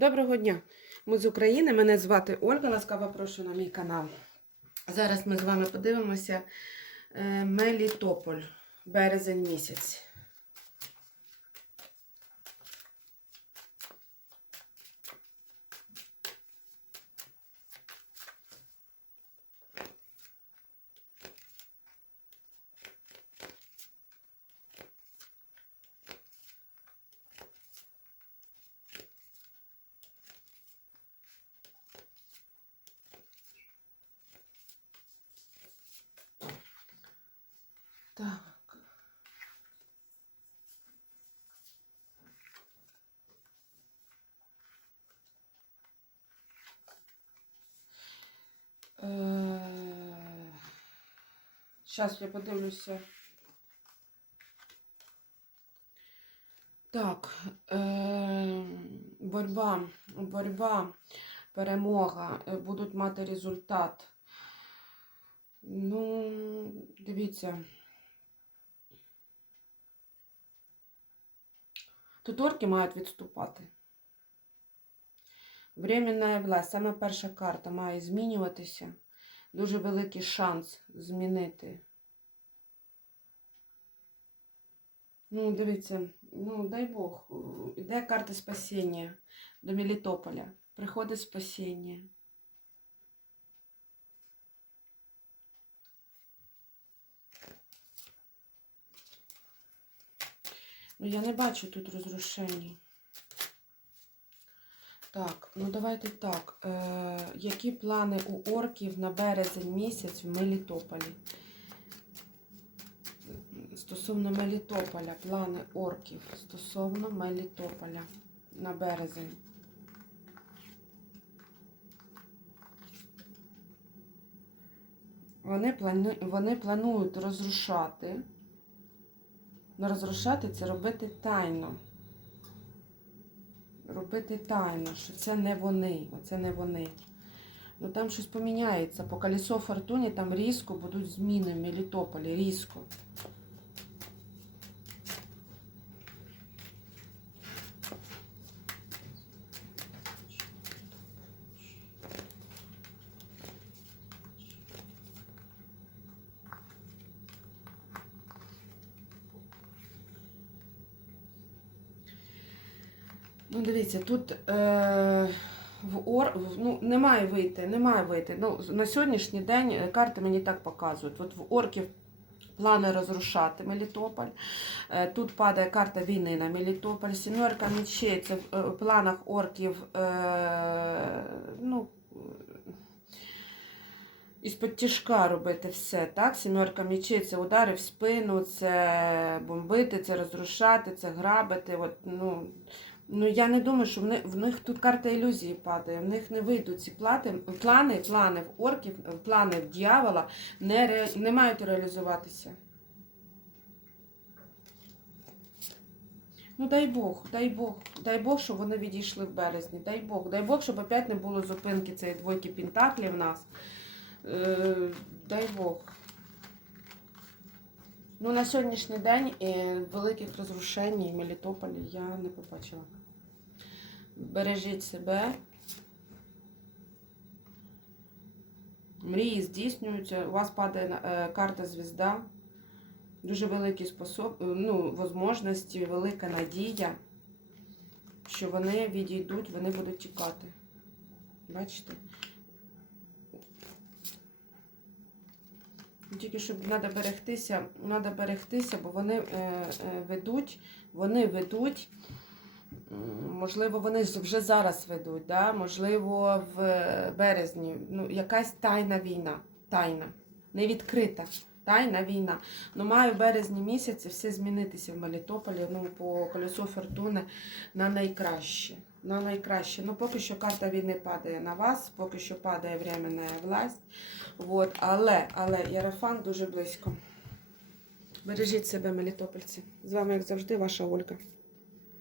Доброго дня! Ми з України. Мене звати Ольга. Ласкаво прошу на мій канал. Зараз ми з вами подивимося е, Мелітополь, березень місяць. Зараз я подивлюся. Так, е, боротьба, боротьба, перемога, е, будуть мати результат. Ну, дивіться. Тут орки мають відступати. Временна власть, саме перша карта має змінюватися. Дуже великий шанс змінити. Ну, дивіться, ну, дай Бог, іде карта спасіння до Мелітополя. Приходить спасіння. Ну, я не бачу тут розрушення. Так, ну давайте так. Е, Які плани у орків на березень місяць в Мелітополі? Стосовно Мелітополя, плани орків стосовно Мелітополя на березень. Вони, плану... Вони планують розрушати. Розрушати це робити тайно. Робити тайно, що це не вони, оце не вони. Ну там щось поміняється. По колесо фортуні там різко будуть зміни в Мелітополі. Різко. Ну, дивіться, тут е, в ор, ну, не має вийти, не має вийти. Ну, на сьогоднішній день е, карти мені так показують. От в орків плани розрушати Мелітополь. Е, тут падає карта війни на Мелітополь. Сімерка мечей, це в е, планах орків, е, ну, із-під тяжка робити все. так? Сімерка мечей це удари в спину, це бомбити, це розрушати, це грабити. От, ну, Ну, я не думаю, що в них, в них тут карта ілюзії падає. В них не вийдуть ці плати, плани, плани в орків, плани в дьявола не, ре, не мають реалізуватися. Ну, дай Бог, дай Бог, дай Бог, щоб вони відійшли в березні. Дай Бог, дай Бог, щоб опять не було зупинки цієї двойки Пентаклів в нас. Е, дай Бог. Ну, на сьогоднішній день е, великих розрушень в Мелітополі я не побачила. Бережіть себе. Мрії здійснюються. У вас падає е, карта звізда. Дуже великі способ... ну, возможності, велика надія, що вони відійдуть, вони будуть тікати. Бачите? Тільки щоб треба берегтися, треба берегтися, бо вони е, е, ведуть, вони ведуть, можливо, вони вже зараз ведуть, да? можливо, в березні. Ну, якась тайна війна, тайна, не відкрита. Тайна війна. Ну, має в березні місяці все змінитися в Мелітополі, ну, по колесу фортуни на найкраще. На найкраще. Ну, поки що карта війни падає на вас, поки що падає временна власть. Вот. Але, але Ярофан дуже близько. Бережіть себе, Мелітопольці. З вами, як завжди, ваша Ольга.